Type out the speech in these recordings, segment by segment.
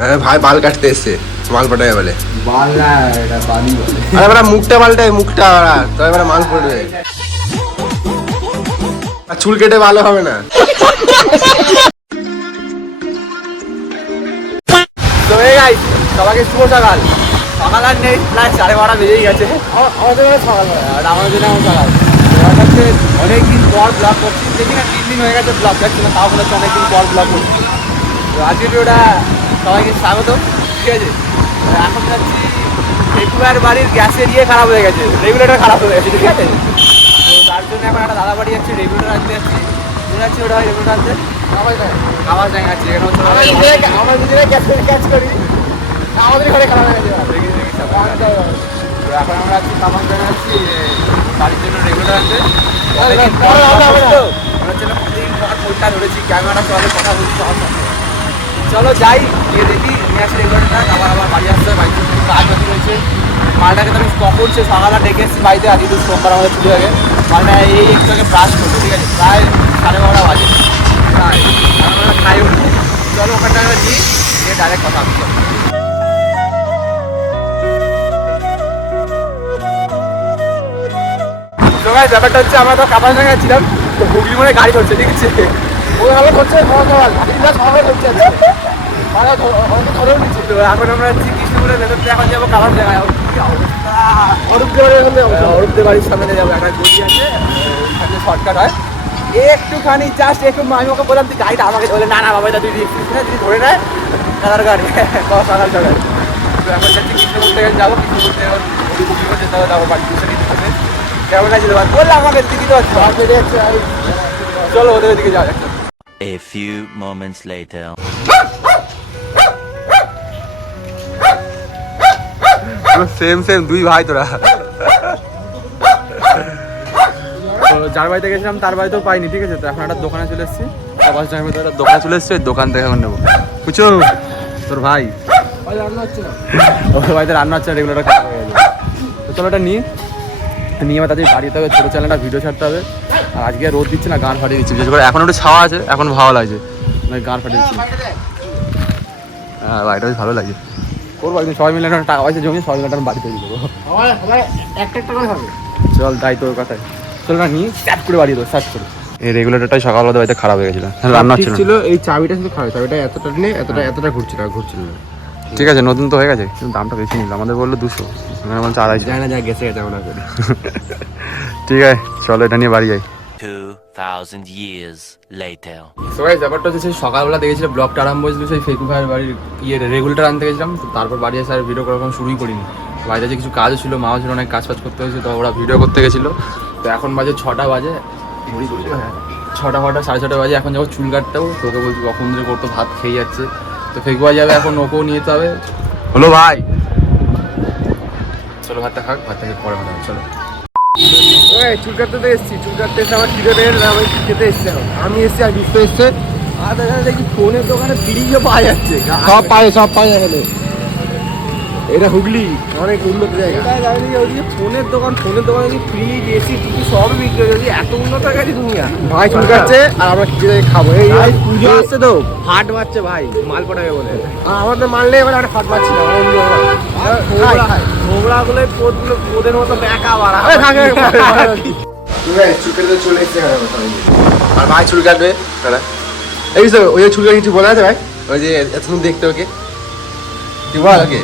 ভাই বাল কাটতে এসছে, মাল পাঠাবে বলে। বাল না, এটা বালি বলে। আরে বড়া মুখটা পাল্টায়, মুখটা বড়া, তবে বড়া মাল পড়বে। আর চুল কেটে ভালো হবে না। তো এই গাইস, সবাইকে শুভ সকাল। সকাল আর নেই, প্রায় 12:30 বেজেই গেছে। আমাদের সকাল, আর আমাদের জন্য এখন সকাল। অনেকদিন পর ব্লগ করছি, দেখি না 3 দিন হয়ে গেছে ব্লগ যাচ্ছে না, তাও বলে হচ্ছে অনেকদিন পর ব্লগ করছি। তো আজকে ভিডিওটা সবাইকে স্বাগত, ঠিক আছে। এখন যাচ্ছি ফেকুয়ার বাড়ির গ্যাসের খারাপ হয়ে গেছে, রেগুলেটর খারাপ হয়ে গেছে, ঠিক আছে। তো তার জন্য এখন একটা দাদা বাড়ি যাচ্ছি, রেগুলেটর আনতে যাচ্ছি। যাচ্ছি ওটা রেগুলেটর আনতে, আওয়াজ দেখা যাচ্ছে এখানে হচ্ছে আমরা যদি গ্যাসের কাজ করি আমাদের ঘরে খারাপ হয়ে গেছে। তো এখন আমরা আছি সামান জায়গা যাচ্ছি বাড়ির জন্য রেগুলেটর আনতে। ধরেছি ক্যামেরা সবাই কথা বলছি, চলো যাই গিয়ে দেখি নিয়ে আসি রেগুলেটরটা। আবার বাড়ি আসতে হবে, বাড়িতে একটু কাজ বাকি রয়েছে। মালটাকে তো আমি স্টক করছে, সকালে ডেকে এসেছি বাড়িতে, আজকে তো সোমবার আমাদের ছুটি হয়ে গেছে। মালটা এই একটু আগে ব্রাশ করবো, ঠিক আছে, প্রায় 12:30 বাজে। তাই আমরা খাই উঠবো, চলো ওখানটা নিয়ে ডাইরেক্ট কথা হবে। ব্যাপারটা হচ্ছে আমরা তো কাপার সঙ্গে ছিলাম, তো হুগলি মনে গাড়ি ধরছে, ঠিক আছে। ওই ভালো করছে, তো এখন আমরা যাচ্ছি কৃষ্ণপুরের ভেতর দিয়ে, এখন যাবো কাবার জায়গায়। অরূপদের বাড়ির সামনে যাবো, একটা গলি আছে, ওইখানে শর্টকাট হয় একটুখানি, জাস্ট একটু। আমি ওকে বললাম তুই গাড়িটা আমাকে বলে, না না বাবা এটা তুই যদি ধরে নেয় দাদার গাড়ি সকাল সকাল। তো এখন যাচ্ছি কৃষ্ণপুর থেকে যাবো, কৃষ্ণপুর থেকে যেতে হবে, যাবো বাড়ি দিতে কেমন আছে দেবার বললাম আমাকে টিকিট চলো ওদের দিকে যাওয়া যাক। A few moments later. Same same দুই ভাই তোরা। যার বাড়িতে গেছিলাম তার বাড়িতেও পাইনি, ঠিক আছে। তো এখন একটা দোকানে চলে এসেছি, দোকানে চলে এসছে, দোকান থেকে এখন নেবো। বুঝছো তোর ভাই রান্না হচ্ছে না, ওর বাড়িতে রান্না হচ্ছে না, রেগুলার খারাপ হয়ে গেছে। তো চলো এটা নিয়ে আমার তাদের বাড়িতে হবে, ছোটো চ্যানেলটা ভিডিও ছাড়তে হবে। আর আজকে রোদ দিচ্ছে না, গান ফাটিয়ে দিচ্ছে, বিশেষ করে এখন একটু ছাওয়া আছে, এখন ভালো লাগছে, গান ফাটিয়ে দিচ্ছি। হ্যাঁ বাড়িটা বেশ ভালো লাগে। করবো একদিন সবাই মিলে টাকা পয়সা জমি, সবাই মিলে বাড়ি তৈরি করবো। একটা করে হবে, চল তাই তোর কথায়। চল না নিয়ে স্যাট করে বাড়ি দেবো, স্যাট করে। এই রেগুলেটরটাই সকালবেলা বাড়িতে খারাপ হয়ে গেছিল, রান্না ছিল। এই চাবিটা শুধু খারাপ, চাবিটা এতটা নেই, এতটা ঘুরছিল না। ঠিক আছে, নতুন তো হয়ে গেছে, কিন্তু দামটা বেশি নিল, আমাদের বললো 200, এখানে বলছে 250। যায় না, যা গেছে গেছে মনে করি। ঠিক আছে চলো এটা নিয়ে বাড়ি যাই। 2000 years later. সো গাইস, ব্যাপারটা হচ্ছে সেই সকালবেলা দেখেছিলাম ব্লগটা আরম্ভ হয়েছিল সেই ফেকু ভাইয়ের বাড়ির রেগুলেটর আনতে গেছিলাম। তো তারপর বাড়ি এসে আর ভিডিও করা শুরুই করিনি। বাড়িতে যে কিছু কাজও ছিল, মাও ছিল, অনেক কাজ করতে হয়েছে, তো ওরা ভিডিও করতে গেছিলো। তো এখন বাজে 6টা বাজে, 6টা 6:30 বাজে। এখন যাবো চুল কাটতেও, তোকে বলছি কখন ধরে করতো, ভাত খেয়ে যাচ্ছে। তো ফেকু ভাই যাবে, এখন ওকেও নিয়ে যেতে হবে। হলো ভাই, চলো ভাতটা খাক, ভাতটা খেয়ে পরে কথা হবে, চলো। চুল কাটতে এসেছি, চুল কাটতে এসে আমার খিদে পেয়ে আমি খেতে এসছি। এখন আমি এসছি আর বিস্ত এসছে। আর এখানে দেখি ফোনের দোকানে ফ্রিজও পাওয়া যাচ্ছে, সব পায় এখানে। এটা হুগলি অনেক উন্নত জায়গা। ওইদিকে ফোনের দোকানে ফ্রিজ, এসি, টিভি সবই বিক্রি হয়ে যাচ্ছে, এত উন্নত গেছে দুনিয়া। ভাই চুল কাটছে আর আমরা খিদে খাবো। এই পুজো আসছে তো, ফাট মারছে ভাই, মাল পটাবে বলে। আর আমাদের মারলে এবার একটা ফাট মারছি না, ওগুলো পোদের মতো ব্যাকা বাড়া চুল কেটে চলে এসছে। আর ভাই চুল কাটবে দাদা, এই তো ওই চুল কাটে কিছু বলা আছে ভাই? ওই যে এতক্ষণ দেখতে ওকে কি বল ওকে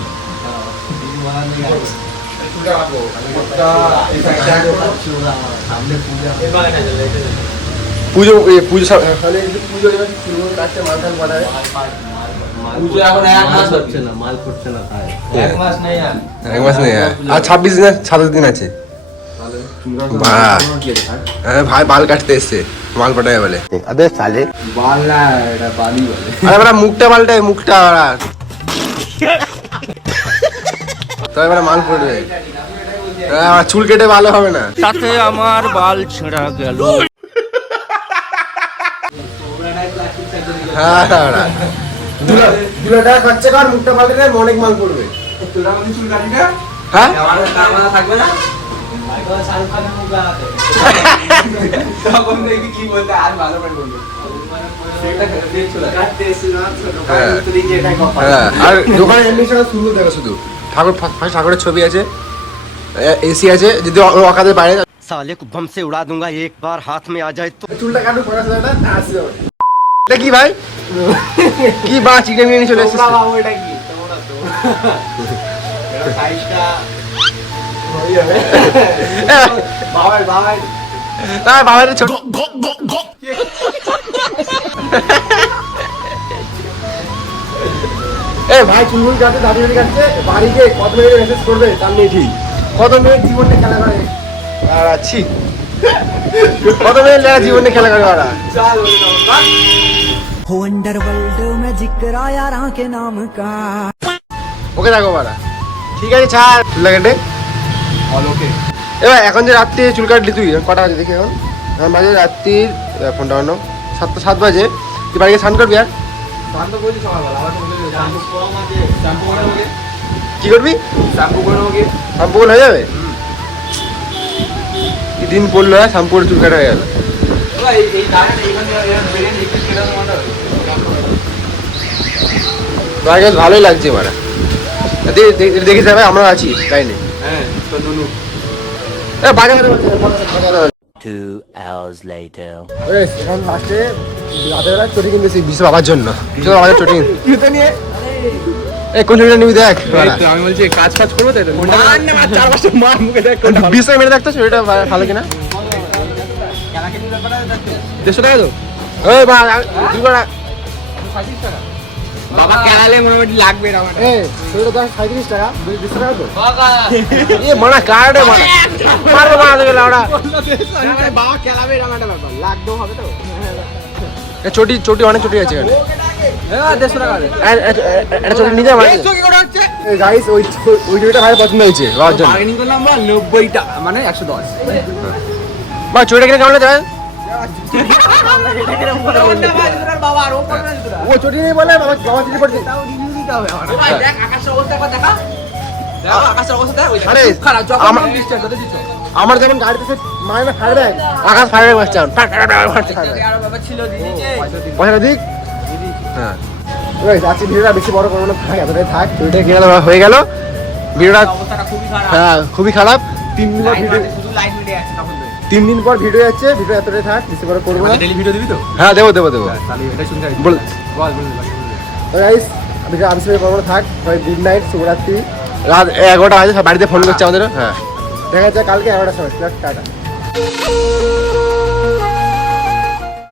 পুজো পুজো কাটছে, মাল টাল বানাবে। পুজো এখন 1 মাস হচ্ছে না, মাল করছে না, তাই 1 মাস নেই আর 1 মাস নেই আর 26 দিন, 27 দিন আছে। ভাই বাল কাটতে এসছে, মাল পাঠাবে বলে। আবে সালে বাল না, এটা বালি বলে। আরে বড়া মুখটা পাল্টায়, মুখটা বড়া, তবে বড়া মাল পড়বে। চুল কেটে ভালো হবে না, তাতে আমার বাল ছেঁড়া গেল। হ্যাঁ দুটো টাকা খরচা কর, মুখটা পাল্টে অনেক মাল পড়বে। হ্যাঁ থাকবে না তখন দেখবি কি বলতে, আর ভালো করে বলবে। হ্যাঁ। হ্যাঁ, আর দোকানে এমনি সুন্দর দেখো শুধু ঠাকুর ফার্স্ট ঠাকুরের ছবি আছে, এসি আছে, যদি অকাদের বাইরে साले को बम से उड़ा दूंगा एक बार हाथ में आ जाए तो। চুলটা কাটু পড়াশোনাটা আসছে। এটা কি ভাই? কি বা চিকেন নিয়ে চলে এসেছিস? বাবু এটা কি তোমরা তো এটা সাইজটা হই যাবে বাবা বাবা তাই বাবার ছোট এ ভাই চুলগুলো কাটতে দাঁড়িয়ে কাটছে বাড়িতে কত মিনিট মেসেজ করবে তার নেই ঠিক, কত মিনিট জীবনে খেলা করে আর আছি, কত মিনিট জীবনে খেলা করে ওরা। চাল বলে দাও বাস हो अंडरवर्ल्ड में जिक्र यारा के नाम का। ওকে দেখো বাড়া, ঠিক আছে ছাড় চুল কাটে। অলোকে এবার এখন যে রাত্রি চুল কাটলি তুই, কটা বাজে দেখি এখন? এখন বাজে রাত্রির ফোনটা অন্য 7 বাজে, তুই বাড়িতে স্নান করবি আর শান্ত বলছি সকালবেলা আবার বলে শ্যাম্পু করা মাঝে শ্যাম্পু করে নেবো কি করবি? শ্যাম্পু করে নেবো শ্যাম্পু হয়ে যাবে? কি দিন পড়লো হ্যাঁ, শ্যাম্পু করে চুল কাটা হয়ে গেল। এই দাঁড়ান এইখানে বেরিয়ে লিখে কেটে দেবো তোমার কাছে ভালোই লাগছে মারা, দেখিস ভাই আমরা আছি তাই নেই। হ্যাঁ তো দুনু বাজারে 2 hours later. এখন লাস্টে রাতের বেলা চটি কিনতেছি বিশ্ব বাবার জন্য, বিশ্ব বাবার চটি জুতো নিয়ে এই কোন চটিটা নিবি দেখ, আমি বলছি কাজ ফাজ করবো তাই তো না 4-5টা মার মুখে দেখ বিশ্ব মেরে দেখতো চটিটা ভালো কিনা। 150 টাকা তো ওই বা তুই বড় বাবা কেলালে মোটামুটি লাগবে না আমার এই চটিটা দাম 37 টাকা, 20 টাকা তো এ মানা কার্ডে মানা মারবো মানা দেবে লাউডা। বাবা কেলাবে এরকম একটা ব্যাপার লাগতেও হবে তো চটি চটি অনেক চটি আছে এখানে, হ্যাঁ 150 টাকা এটা চটি নিয়ে যাবে গাইস। ওই চটিটা ভাই পছন্দ হয়েছে বাবার জন্য। বার্গেনিং করলাম বা 90 টাকা মানে 110 বা চটিটা কিনে কেমন লাগে বাবা আর ও করবে না ও চটি নেই বলে বাবা বাবা চটি পড়ছে। তাও রিভিউ দিতে হবে আমার ভাই দেখ আকাশের অবস্থা একবার দেখা দেখো আকাশের অবস্থা দেখ ওই আরে, খুব খারাপ যখন আমার- বৃষ্টি হয় কত দিচ্ছ আমার যেমন গাড়িতে সে মানে না ফায়ার ব্যাগ, আকাশ ফায়ার ব্যাগ মারছে মারছে আর বাবা ছিল দিদি যে পয়সা দিক। হ্যাঁ ওই আজকে ভিডিওটা বেশি বড় করবো না, থাক এতটাই থাক। চটিটা কিনে দেওয়া হয়ে গেল, ভিডিওটা অবস্থাটা খুবই খারাপ হ্যাঁ খুবই খারাপ। 3 দিন পর ভিডিও, শুধু লাইট মিলে আছে তখন 3 দিন পর ভিডিও যাচ্ছে, ভিডিও এতটাই থাক, বেশি বড় করবো না। ডেলি ভিডিও দিবি তো হ্যাঁ দেবো দেবো দেবো। তাহলে এটা শুনতে বল বল বল তো গাইস ভিডিও আবিষ্কার করবো থাক। ভাই গুড নাইট, শুভরাত্রি। রাত 11টা বাজে, সব বাড়িতে ফোন করছে আমাদের। হ্যাঁ দেখা যাচ্ছে কালকে 11টার সময়। টাটা।